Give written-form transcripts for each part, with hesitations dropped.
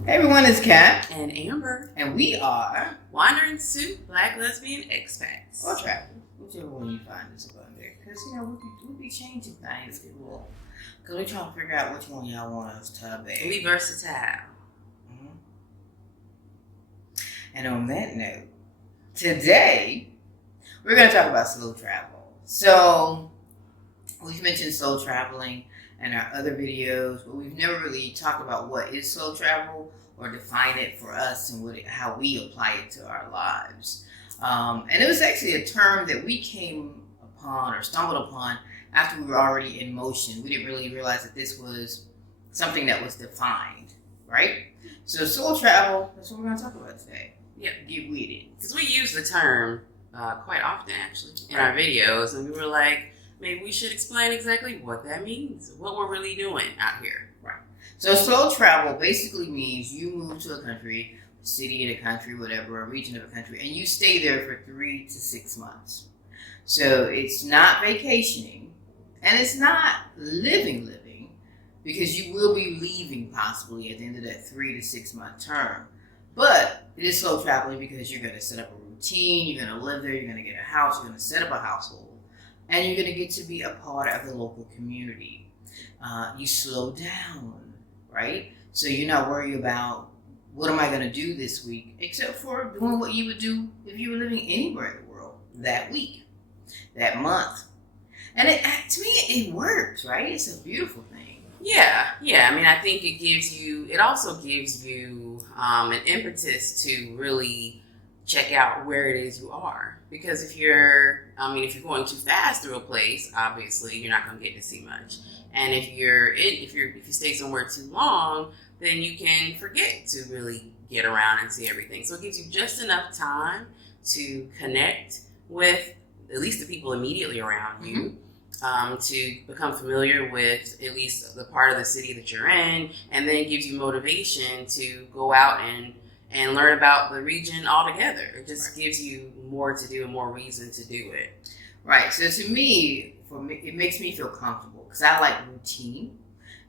Hey everyone, it's Kat. And Amber. And we are Wandering to Black Lesbian Expats. or travel, whichever one you find is up there. Because, we'll be changing things. Because we're trying to figure out which one y'all want us to obey. We versatile. Mm-hmm. And on that note, today, we're going to talk about slow travel. So, we've mentioned slow traveling in our other videos, but we've never really talked about what is slow travel or define it for us and how we apply it to our lives. And it was actually a term that we came upon or stumbled upon after we were already in motion. We didn't really realize that this was something that was defined, right? So slow travel, that's what we're going to talk about today. Yep. Get with it. Because we use the term quite often, actually, in our videos. And we were like, maybe we should explain exactly what that means, what we're really doing out here. Right. So slow travel basically means you move to a country, a city in a country, whatever, a region of a country, and you stay there for 3 to 6 months. So it's not vacationing, and it's not living, because you will be leaving possibly at the end of that 3 to 6 month term. But it is slow traveling because you're going to set up a routine, you're going to live there, you're going to get a house, you're going to set up a household. And you're going to get to be a part of the local community. You slow down, right? So you're not worried about what am I going to do this week, except for doing what you would do if you were living anywhere in the world that week, that month. And to me, it works, right? It's a beautiful thing. Yeah. I mean, I think it also gives you an impetus to really check out where it is you are. Because if you're going too fast through a place, obviously you're not going to get to see much. And if you stay somewhere too long, then you can forget to really get around and see everything. So it gives you just enough time to connect with at least the people immediately around you, to become familiar with at least the part of the city that you're in, and then it gives you motivation to go out and learn about the region altogether. It just gives you more to do and more reason to do it. Right. So for me, it makes me feel comfortable because I like routine.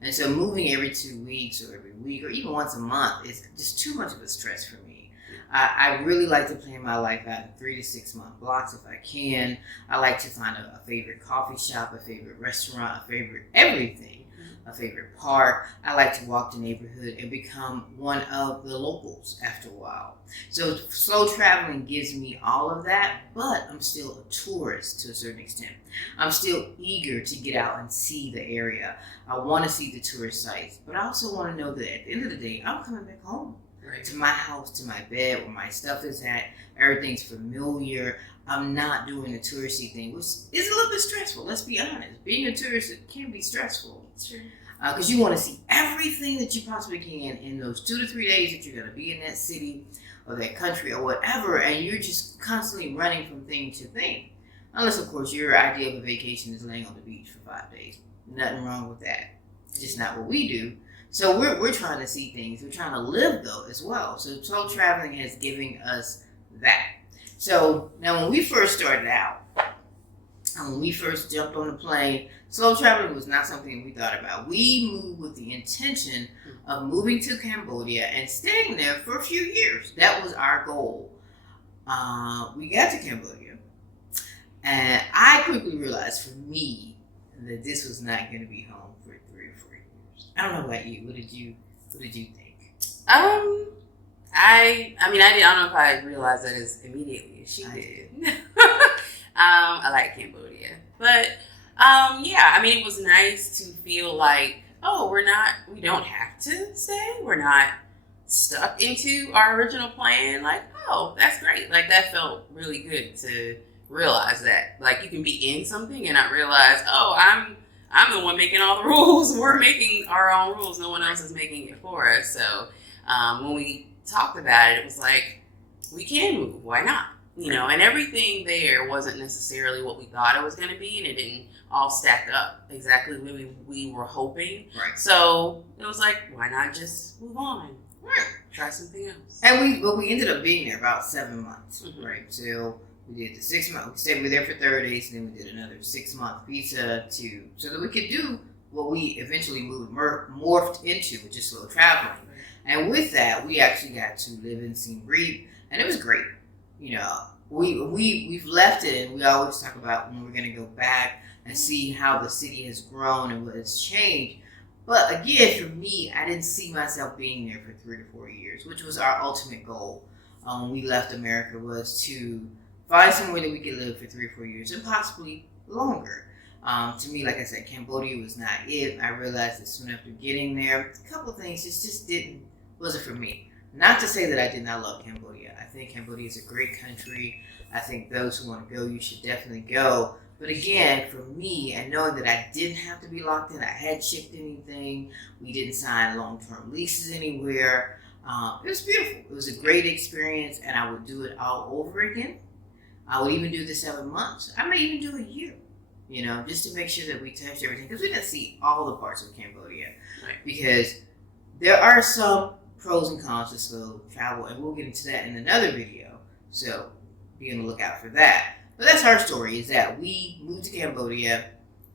And so moving every 2 weeks or every week or even once a month is just too much of a stress for me. I really like to plan my life out in 3 to 6 month blocks if I can. I like to find a favorite coffee shop, a favorite restaurant, a favorite everything. A favorite park. I like to walk the neighborhood and become one of the locals after a while. So slow traveling gives me all of that, but I'm still a tourist to a certain extent. I'm still eager to get out and see the area. I want to see the tourist sites, but I also want to know that at the end of the day, I'm coming back home. Right. To my house, to my bed, where my stuff is at. Everything's familiar. I'm not doing the touristy thing, which is a little bit stressful. Let's be honest. Being a tourist, it can be stressful. It's true. Because you want to see everything that you possibly can in those 2 to 3 days that you're going to be in that city or that country or whatever, and you're just constantly running from thing to thing. Unless, of course, your idea of a vacation is laying on the beach for 5 days. Nothing wrong with that. It's just not what we do. So we're trying to see things. We're trying to live, though, as well. So slow traveling has given us that. So now when we first started out, and when we first jumped on the plane, slow traveling was not something we thought about. We moved with the intention of moving to Cambodia and staying there for a few years. That was our goal. We got to Cambodia, and I quickly realized for me that this was not going to be home for 3 or 4 years. I don't know about you. What did you think? I don't know if I realized that as immediately as she did. I like Cambodia. But, it was nice to feel like, we don't have to stay. We're not stuck into our original plan. Like, that's great. Like, that felt really good to realize that. Like, you can be in something and not realize, I'm the one making all the rules. We're making our own rules. No one else is making it for us. So, when we talked about it, it was like, we can move. Why not? And everything there wasn't necessarily what we thought it was going to be, and it didn't all stack up exactly the way we were hoping. Right. So it was like, why not just move on? Right. Try something else. And we ended up being there about 7 months, right? So we did the 6 months. We were there for 30 days, and then we did another 6 month visa so that we could do what we eventually morphed into, which is slow traveling. And with that, we actually got to live in Siem Reap, and it was great. You know, we've left it, and we always talk about when we're going to go back and see how the city has grown and what has changed. But again, for me, I didn't see myself being there for 3 to 4 years, which was our ultimate goal when we left America, was to find somewhere that we could live for 3 or 4 years and possibly longer. To me, like I said, Cambodia was not it. I realized that soon after getting there, a couple of things just wasn't for me. Not to say that I did not love Cambodia. I think Cambodia is a great country. I think those who want to go, you should definitely go. But again, for me, and knowing that I didn't have to be locked in, I hadn't shipped anything, we didn't sign long-term leases anywhere. It was beautiful. It was a great experience, and I would do it all over again. I would even do the 7 months. I may even do a year, you know, just to make sure that we touched everything. Because we didn't see all the parts of Cambodia. Right. Because there are some pros and cons to slow travel, and we'll get into that in another video. So be on the lookout for that. But that's our story, is that we moved to Cambodia,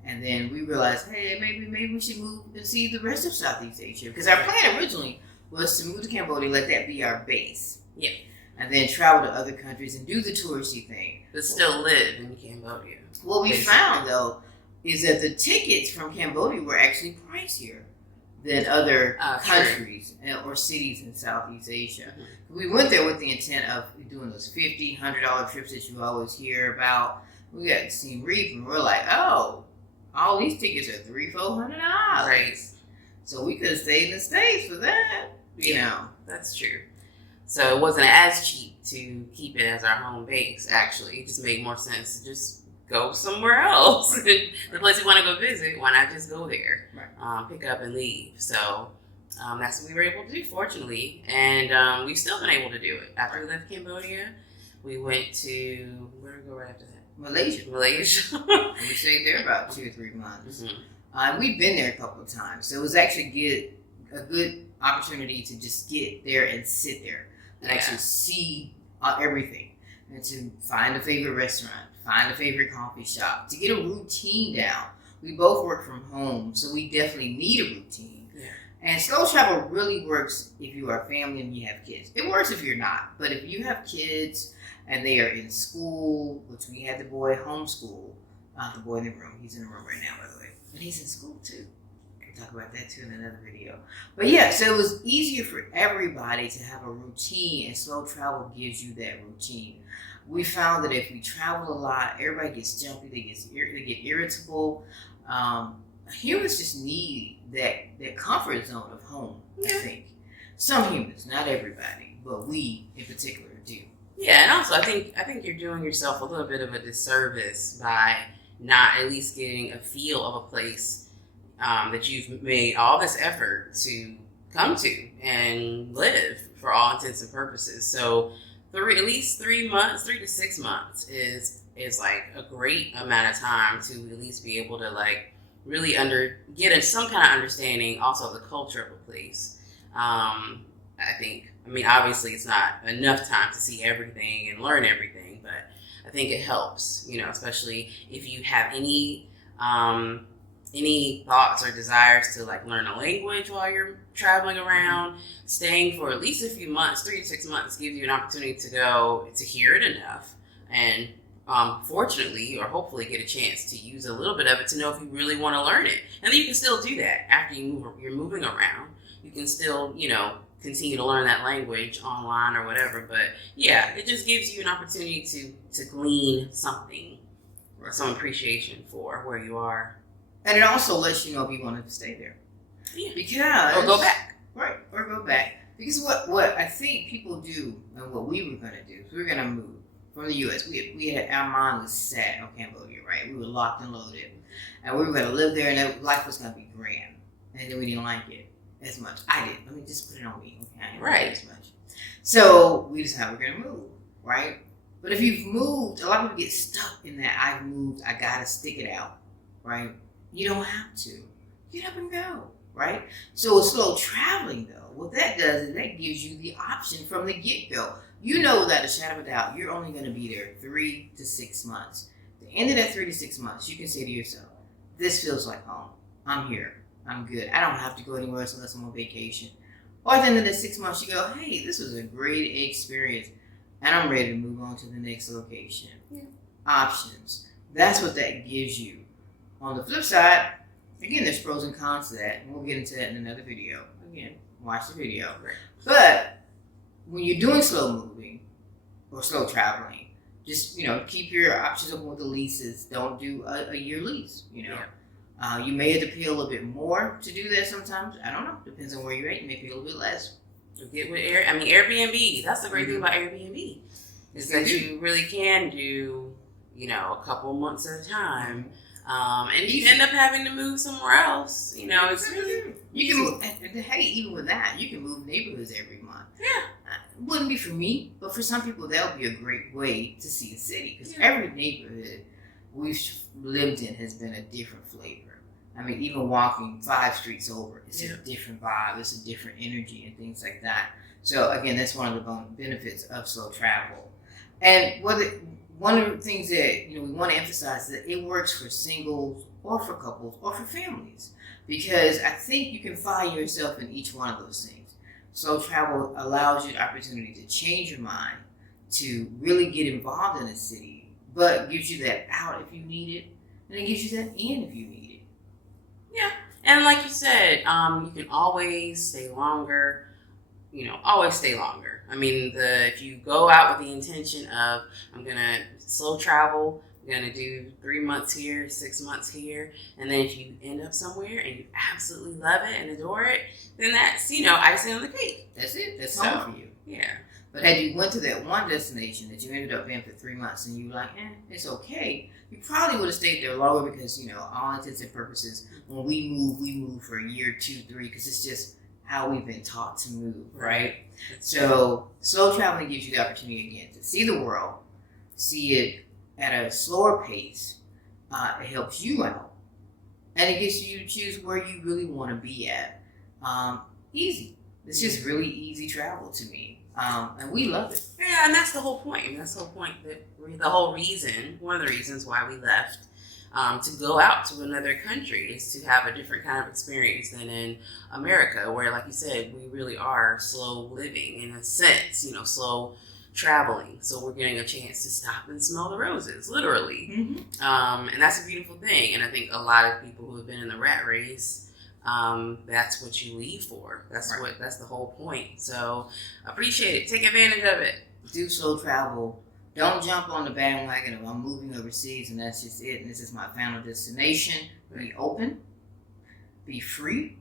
and then we realized, hey, maybe we should move and see the rest of Southeast Asia. Because our plan originally was to move to Cambodia, let that be our base. Yeah. And then travel to other countries and do the touristy thing. But still live in Cambodia. What we found, though, is that the tickets from Cambodia were actually pricier than other countries or cities in Southeast Asia. Mm-hmm. We went there with the intent of doing those $50, $100 trips that you always hear about. We got to Siem Reap, and we're like, oh, all these tickets are $300, $400. Right. So we could have stayed in the States for that, you know. That's true. So it wasn't as cheap to keep it as our home base, actually. It just made more sense to just go somewhere else. Right. The place we want to go visit, why not just go there? Right. Pick up and leave. So that's what we were able to do, fortunately. And we've still been able to do it. After we left Cambodia, we went to, where did we go right after that? Malaysia. We stayed there about 2 or 3 months. Mm-hmm. We've been there a couple of times. So it was actually a good opportunity to just get there and sit there and actually see everything. And to find a favorite restaurant, find a favorite coffee shop, to get a routine down. We both work from home, so we definitely need a routine. Yeah. And slow travel really works if you are a family and you have kids. It works if you're not, but if you have kids and they are in school, which we had the boy homeschool, the boy in the room. He's in the room right now, by the way. And he's in school too. We'll talk about that too in another video. But yeah, so it was easier for everybody to have a routine, and slow travel gives you that routine. We found that if we travel a lot, everybody gets jumpy, they get irritable. Humans just need that comfort zone of home, I think. Some humans, not everybody, but we in particular do. Yeah, and also I think you're doing yourself a little bit of a disservice by not at least getting a feel of a place that you've made all this effort to come to and live for all intents and purposes. So at least 3 months, 3 to 6 months is like a great amount of time to at least be able to like really get some kind of understanding also of the culture of a place. I mean, obviously it's not enough time to see everything and learn everything, but I think it helps, you know, especially if you have any thoughts or desires to like learn a language while you're traveling around. Staying for at least a few months, 3 to 6 months, gives you an opportunity to go to hear it enough and fortunately or hopefully get a chance to use a little bit of it to know if you really want to learn it. And then you can still do that after you're moving around. You can still, you know, continue to learn that language online or whatever. But yeah, it just gives you an opportunity to glean something or some appreciation for where you are. And it also lets you know if you want to stay there. Yeah. Because or go back. Right. Or go back. Because what I think people do and what we were going to do is we were going to move from the U.S. We had our mind was set on Cambodia, right? We were locked and loaded. And we were going to live there and life was going to be grand. And then we didn't like it as much. I didn't. Let me just put it on me. Okay? I didn't like it as much. So we decided we're going to move, right? But if you've moved, a lot of people get stuck in that I've moved, I got to stick it out, right? You don't have to. Get up and go, right? So with slow traveling, though, what that does is that gives you the option from the get-go. You know without a shadow of a doubt, you're only going to be there 3 to 6 months. At the end of that 3 to 6 months, you can say to yourself, this feels like home. I'm here. I'm good. I don't have to go anywhere else unless I'm on vacation. Or at the end of the 6 months, you go, hey, this was a great experience, and I'm ready to move on to the next location. Yeah. Options. That's what that gives you. On the flip side, again, there's pros and cons to that, and we'll get into that in another video. Again, watch the video. Right. But when you're doing slow moving or slow traveling, just, keep your options open with the leases. Don't do a year lease, Yeah. You may have to pay a little bit more to do that sometimes. I don't know. Depends on where you're at. You may pay a little bit less. Get with Airbnb. That's the great thing about Airbnb is that you really can do, a couple months at a time. And if you end up having to move somewhere else, it's really you can move. Hey, even with that, you can move neighborhoods every month. Yeah. Wouldn't be for me, but for some people, that would be a great way to see a city because every neighborhood we've lived in has been a different flavor. I mean, even walking 5 streets over, it's a different vibe, it's a different energy and things like that. So again, that's one of the benefits of slow travel. And one of the things that we want to emphasize is that it works for singles or for couples or for families, because I think you can find yourself in each one of those things. Slow travel allows you the opportunity to change your mind, to really get involved in a city, but gives you that out if you need it, and it gives you that in if you need it. Yeah, and like you said, you can always stay longer. Always stay longer. I mean, if you go out with the intention of, I'm going to slow travel, I'm going to do 3 months here, 6 months here, and then if you end up somewhere and you absolutely love it and adore it, then that's, icing on the cake. That's it. That's home for you. Yeah. But had you went to that one destination that you ended up in for 3 months and you were like, it's okay, you probably would have stayed there longer because, all intents and purposes, when we move for a year, 2, 3, because it's just how we've been taught to move, right? So slow traveling gives you the opportunity again to see the world, see it at a slower pace. It helps you out, and it gets you to choose where you really want to be at. Easy. It's just really easy travel to me, and we love it. Yeah, and that's the whole point. That's the whole point. One of the reasons why we left. To go out to another country is to have a different kind of experience than in America, where, like you said, we really are slow living in a sense, slow traveling. So we're getting a chance to stop and smell the roses, literally. Mm-hmm. And that's a beautiful thing. And I think a lot of people who have been in the rat race, that's what you leave for. That's the whole point. So appreciate it. Take advantage of it. Do slow travel. Don't jump on the bandwagon of I'm moving overseas and that's just it and this is my final destination. Be open, be free,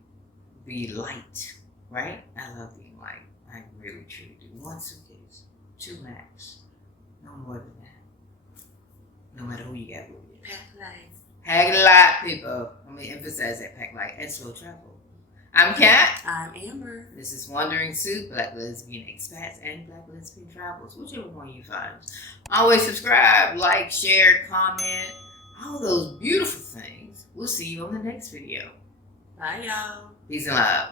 be light, right? I love being light. I really, truly do. 1 suitcase, 2 max, no more than that. No matter who you got with you. Pack light. Pack light, people. I'm going to emphasize that, pack light and slow travel. I'm Kat. I'm Amber. This is Wandering Soup, Black Lesbian Expats, and Black Lesbian Travels, whichever one you find. Always subscribe, like, share, comment, all those beautiful things. We'll see you on the next video. Bye, y'all. Peace and love.